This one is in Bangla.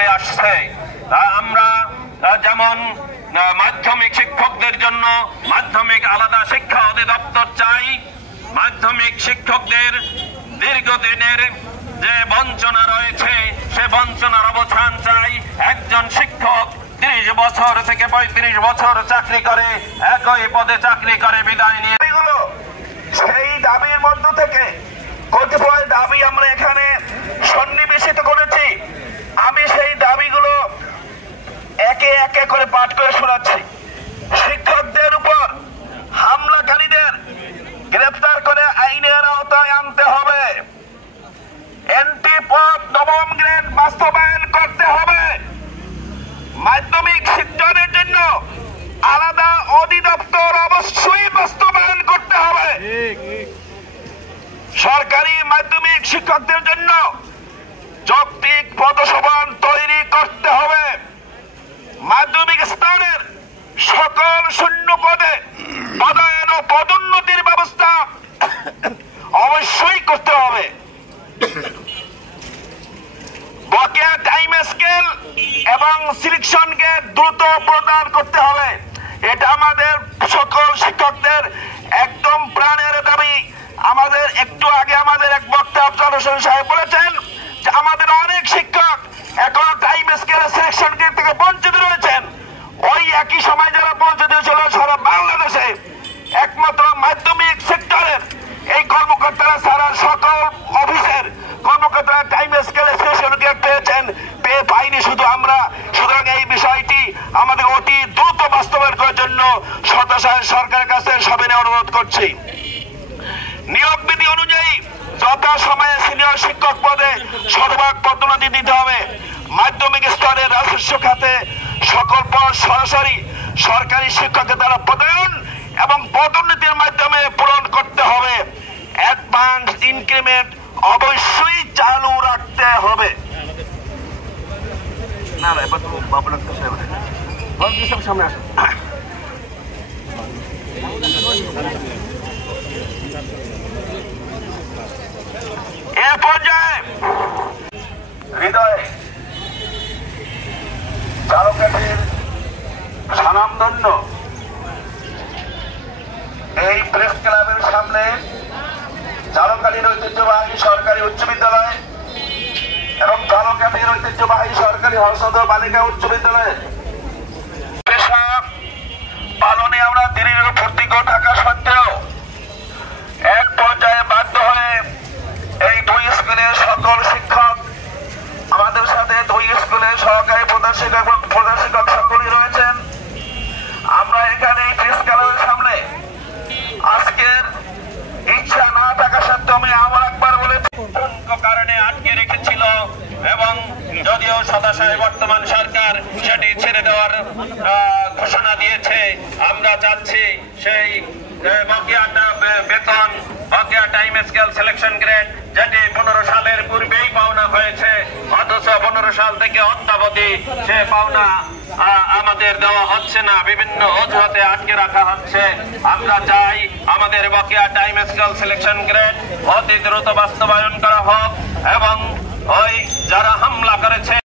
করে আসছে। আমরা যেমন মাধ্যমিক শিক্ষকদের জন্য মাধ্যমিক আলাদা শিক্ষা অধিদপ্তর চাই, মাধ্যমিক শিক্ষকদের দীর্ঘদিনের যে বঞ্চনা রয়েছে সে বঞ্চনার অবসান চাই। একজন শিক্ষক 30 বছর থেকে 35 বছর চাকরি করে, একই পদে চাকরি করে বিদায় নিয়ে সেই দাবির মধ্য থেকে কতিপয় দাবি আমরা এখানে সন্নিবেশিত করেছি। আমি সেই দাবিগুলো একে একে করে পাঠ করে শোনাচ্ছি। শিক্ষকদের উপর হামলাকারীদের গ্রেফতার করে আইনের আওতায় আনতে হবে। এনটি পদ 9ম গ্রেড বাস্তবায়ন করতে হবে। মাধ্যমিক শিক্ষকের জন্য আলাদা অধিদপ্তর অবশ্যই বাস্তবায়ন করতে হবে। সরকারি মাধ্যমিক শিক্ষকদের জন্য যৌক্তিক পদসমান তৈরি করতে হবে। মাধ্যমিক স্তরের সকল শূন্য পদে পদায়ন ও পদোন্নতির ব্যবস্থা অবশ্যই করতে হবে। বকেয়া টাইম স্কেল এবং সিলেকশনকে দ্রুত প্রদান করতে হবে। এটা আমাদের সকল শিক্ষকদের একদম প্রাণের দাবি। আমাদের একটু আগে আমাদের এক বক্তা আফজাল হোসেন সাহেব বলেছেন যে আমাদের অনেক শিক্ষক এখনো টাইম স্কেল সিলেকশন থেকে বঞ্চিত রয়েছেন। ওই একই সময় যারা বঞ্চিত ছিল সারা বাংলাদেশে একমাত্র মাধ্যমিক সেক্টরের এই কর্মকর্তারা সারা সকল অফিসের কর্মকর্তারা টাইম স্কেলে সিলেকশন পেয়েছেন, পেয়ে পাইনি শুধু আমরা। সুতরাং এই বিষয়টি আমাদের অতি দ্রুত বাস্তবায়ন করার জন্য সরকারের কাছে সবিনয় অনুরোধ করছি। নিয়োগ বিধি অনুযায়ী যথা সময়ে সিনিয়র শিক্ষক পদে শতভাগ পদোন্নতি দিতে হবে। মাধ্যমিক স্তরে রাজস্ব খাতে সকল পদ সরাসরি সরকারি শিক্ষকের দ্বারা পদায়ন এবং পদোন্নতির মাধ্যমে পূরণ করতে হবে। অ্যাডভান্স ইনক্রিমেন্ট অবশ্যই চালু রাখতে হবে। না না এবার তো বাবু ডাক্তার সাহেব সামনে আসুন। এ পর্যায়ে হৃদয় চালকের স্বনামধন্য এই প্রেস ক্লাবের সামনে চালকালীর ঐতিহ্যবাহী সরকারি উচ্চ বিদ্যালয় এবং চালকালীর ঐতিহ্যবাহী সরকারি হলসদর বালিকা উচ্চ বিদ্যালয়ে পেশা পালনে আমরা দৃঢ় প্রতিজ্ঞ থাকা সত্ত্বেও এক পর্যায়ে বাধ্য হয়ে এই 2 স্কুলের সকল শিক্ষক আমাদের সাথে 2 স্কুলের সহকারী প্রধান শিক্ষক এবং প্রধান শিক্ষক সকলেই রয়েছেন। আমরা এখানে এই প্রেস ক্লাবের সামনে আজকের ইচ্ছা না থাকা সত্ত্বেও আমি আবার একবার বলেছি কারণে আটকে রেখেছিল এবং যদিও সদাশয় বর্তমান সরকার সেটি ছেড়ে দেওয়ার ঘোষণা দিয়েছে, আমরা চাচ্ছি সেই বকেয়াটা বেতন বকেয়া টাইম স্কেল সিলেকশন গ্রেড যেটি 15 সালের পূর্বেই পাওনা হয়েছে, অথচ 15 সাল থেকে অদ্যাবধি সে পাওনা আমাদের দেওয়া হচ্ছে না, বিভিন্ন অজুহাতে আটকে রাখা হচ্ছে। আমরা চাই আমাদের বকেয়া টাইম স্কেল সিলেকশন গ্রেড অতি দ্রুত বাস্তবায়ন করা হোক এবং ওই যারা হামলা করেছে